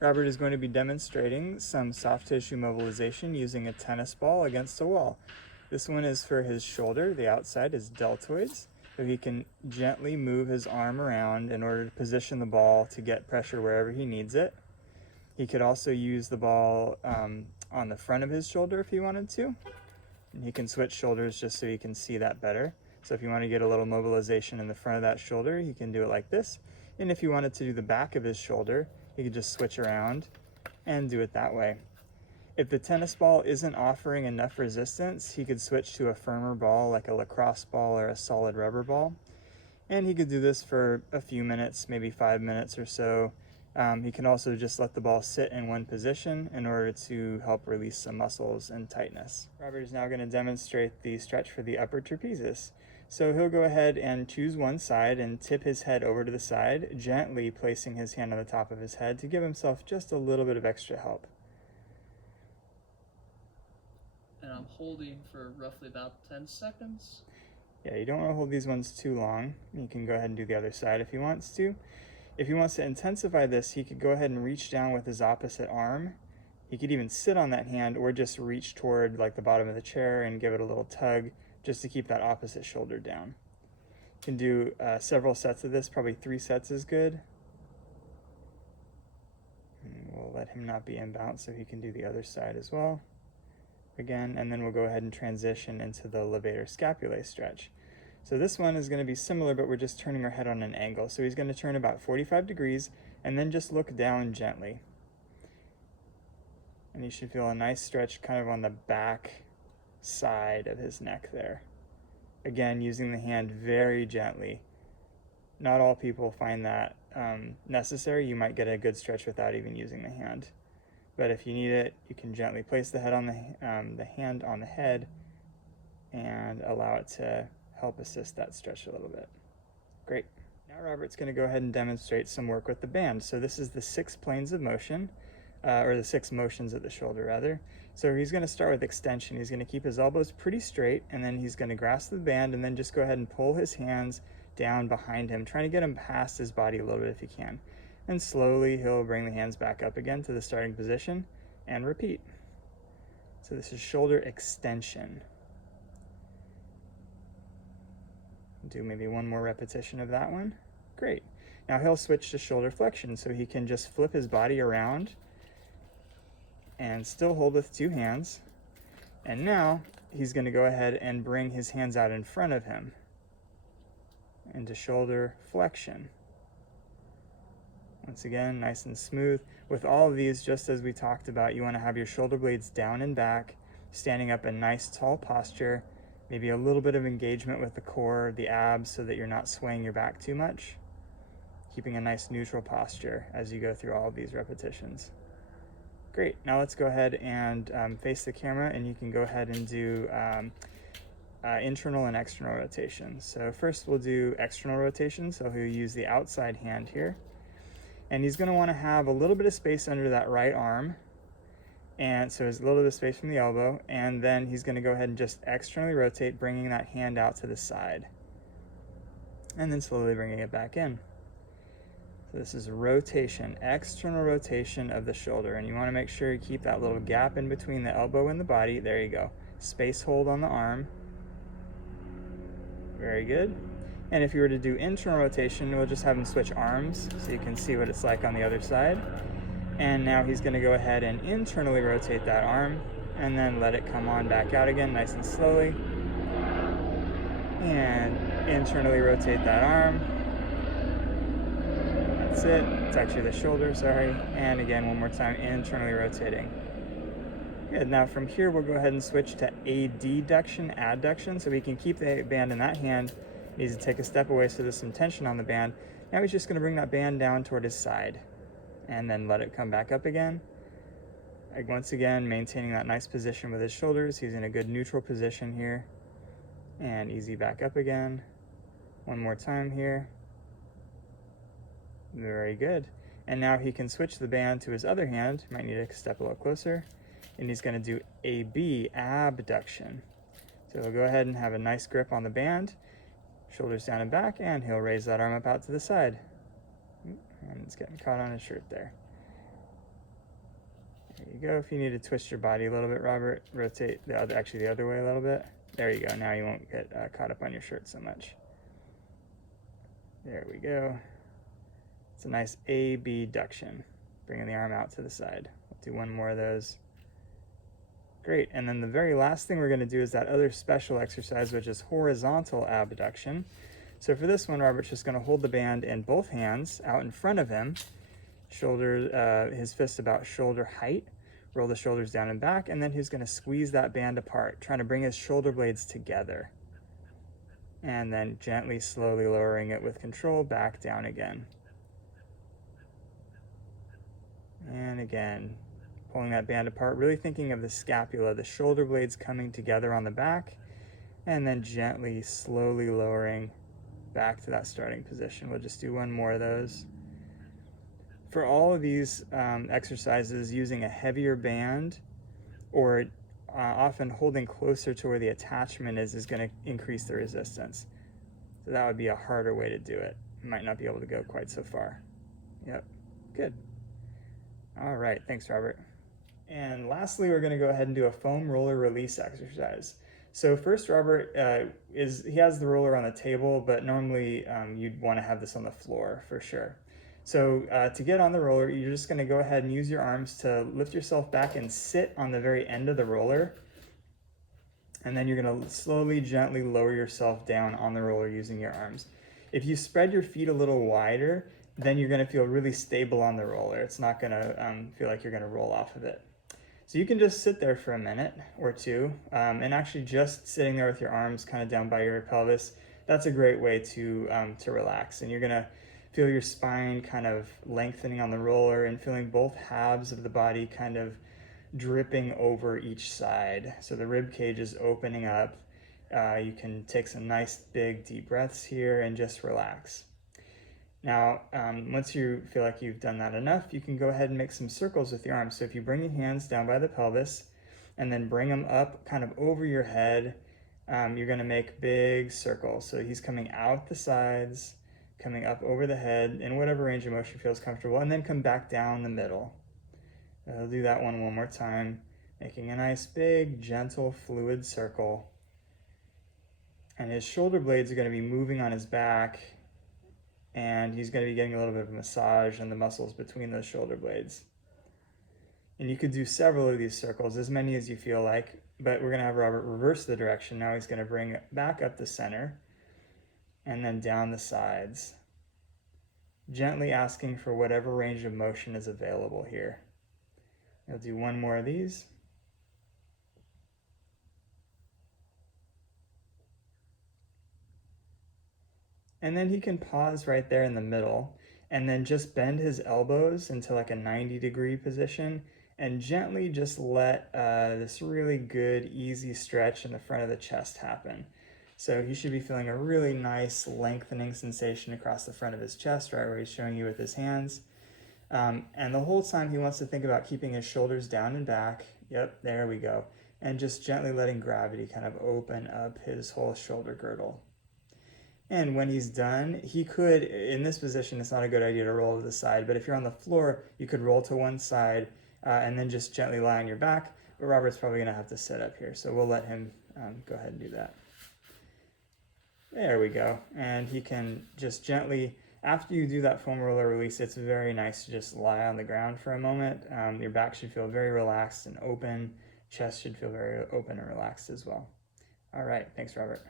Robert is going to be demonstrating some soft tissue mobilization using a tennis ball against a wall. This one is for his shoulder. The outside is deltoids, so he can gently move his arm around in order to position the ball to get pressure wherever he needs it. He could also use the ball on the front of his shoulder if he wanted to. And he can switch shoulders just so you can see that better. So if you want to get a little mobilization in the front of that shoulder, he can do it like this. And if you wanted to do the back of his shoulder, he could just switch around and do it that way. If the tennis ball isn't offering enough resistance, he could switch to a firmer ball like a lacrosse ball or a solid rubber ball. And he could do this for a few minutes, maybe 5 minutes or so. He can also just let the ball sit in one position in order to help release some muscles and tightness. Robert is now going to demonstrate the stretch for the upper trapezius. So he'll go ahead and choose one side and tip his head over to the side, gently placing his hand on the top of his head to give himself just a little bit of extra help. And I'm holding for roughly about 10 seconds. Yeah, you don't want to hold these ones too long. You can go ahead and do the other side if he wants to. If he wants to intensify this, he could go ahead and reach down with his opposite arm. He could even sit on that hand or just reach toward like the bottom of the chair and give it a little tug just to keep that opposite shoulder down. You can do several sets of this, probably 3 sets is good. And we'll let him not be inbound so he can do the other side as well. Again, and then we'll go ahead and transition into the levator scapulae stretch. So this one is going to be similar, but we're just turning our head on an angle. So he's going to turn about 45 degrees and then just look down gently. And you should feel a nice stretch kind of on the back side of his neck there. Again, using the hand very gently. Not all people find that necessary. You might get a good stretch without even using the hand. But if you need it, you can gently place the head on the hand on the head and allow it to help assist that stretch a little bit. Great. Now Robert's going to go ahead and demonstrate some work with the band. So this is the 6 planes of motion, or the 6 motions of the shoulder rather. So he's going to start with extension. He's going to keep his elbows pretty straight, and then he's going to grasp the band and then just go ahead and pull his hands down behind him, trying to get him past his body a little bit if he can. And slowly he'll bring the hands back up again to the starting position and repeat. So this is shoulder extension. Do maybe one more repetition of that one. Great. Now he'll switch to shoulder flexion, so he can just flip his body around and still hold with 2 hands. And now he's going to go ahead and bring his hands out in front of him into shoulder flexion. Once again, nice and smooth. With all of these, just as we talked about, you want to have your shoulder blades down and back, standing up in nice tall posture, maybe a little bit of engagement with the core, the abs, so that you're not swaying your back too much. Keeping a nice neutral posture as you go through all of these repetitions. Great, now let's go ahead and face the camera, and you can go ahead and do internal and external rotation. So first we'll do external rotation, so he'll use the outside hand here. And he's going to want to have a little bit of space under that right arm. And so there's a little bit of space from the elbow, and then he's going to go ahead and just externally rotate, bringing that hand out to the side. And then slowly bringing it back in. So this is rotation, external rotation of the shoulder, and you want to make sure you keep that little gap in between the elbow and the body. There you go. Space hold on the arm. Very good. And if you were to do internal rotation, we'll just have him switch arms so you can see what it's like on the other side. And now he's going to go ahead and internally rotate that arm and then let it come on back out again nice and slowly. And internally rotate that arm. That's it. It's actually the shoulder, sorry. And again, one more time, internally rotating. Good. Now from here, we'll go ahead and switch to adduction, so we can keep the band in that hand. He needs to take a step away so there's some tension on the band. Now he's just going to bring that band down toward his side and then let it come back up again. Once again, maintaining that nice position with his shoulders. He's in a good neutral position here. And easy back up again. One more time here. Very good. And now he can switch the band to his other hand. Might need to step a little closer. And he's going to do AB, abduction. So he'll go ahead and have a nice grip on the band, shoulders down and back, and he'll raise that arm up out to the side. And it's getting caught on his shirt there. There you go. If you need to twist your body a little bit, Robert, rotate the other way a little bit. There you go. Now you won't get caught up on your shirt so much. There we go. It's a nice abduction, bringing the arm out to the side. We'll do one more of those. Great. And then the very last thing we're going to do is that other special exercise, which is horizontal abduction. So for this one, Robert's just going to hold the band in both hands out in front of him, his fist about shoulder height, roll the shoulders down and back, and then he's going to squeeze that band apart, trying to bring his shoulder blades together. And then gently, slowly lowering it with control back down again. And again, pulling that band apart, really thinking of the scapula, the shoulder blades coming together on the back, and then gently, slowly lowering back to that starting position. We'll just do one more of those. For all of these exercises, using a heavier band or often holding closer to where the attachment is going to increase the resistance. So that would be a harder way to do it. You might not be able to go quite so far. Yep, good. All right, thanks, Robert. And lastly, we're going to go ahead and do a foam roller release exercise. So first, Robert he has the roller on the table, but normally you'd want to have this on the floor for sure. So to get on the roller, you're just going to go ahead and use your arms to lift yourself back and sit on the very end of the roller. And then you're going to slowly, gently lower yourself down on the roller using your arms. If you spread your feet a little wider, then you're going to feel really stable on the roller. It's not going to feel like you're going to roll off of it. So you can just sit there for a minute or two, and actually just sitting there with your arms kind of down by your pelvis, that's a great way to relax. And you're going to feel your spine kind of lengthening on the roller and feeling both halves of the body kind of dripping over each side. So the rib cage is opening up. You can take some nice big deep breaths here and just relax. Now, once you feel like you've done that enough, you can go ahead and make some circles with your arms. So if you bring your hands down by the pelvis and then bring them up kind of over your head, you're going to make big circles. So he's coming out the sides, coming up over the head in whatever range of motion feels comfortable, and then come back down the middle. I'll do that one more time, making a nice big gentle fluid circle. And his shoulder blades are going to be moving on his back, and he's going to be getting a little bit of a massage in the muscles between those shoulder blades. And you could do several of these circles, as many as you feel like, but we're going to have Robert reverse the direction. Now he's going to bring it back up the center and then down the sides, gently asking for whatever range of motion is available here. I'll do one more of these. And then he can pause right there in the middle and then just bend his elbows into like a 90-degree position and gently just let this really good, easy stretch in the front of the chest happen. So he should be feeling a really nice lengthening sensation across the front of his chest, right where he's showing you with his hands. And the whole time he wants to think about keeping his shoulders down and back. Yep, there we go. And just gently letting gravity kind of open up his whole shoulder girdle. And when he's done, he could, in this position, it's not a good idea to roll to the side, but if you're on the floor, you could roll to one side and then just gently lie on your back. But Robert's probably going to have to sit up here, so we'll let him go ahead and do that. There we go. And he can just gently, after you do that foam roller release, it's very nice to just lie on the ground for a moment. Your back should feel very relaxed and open. Chest should feel very open and relaxed as well. All right. Thanks, Robert.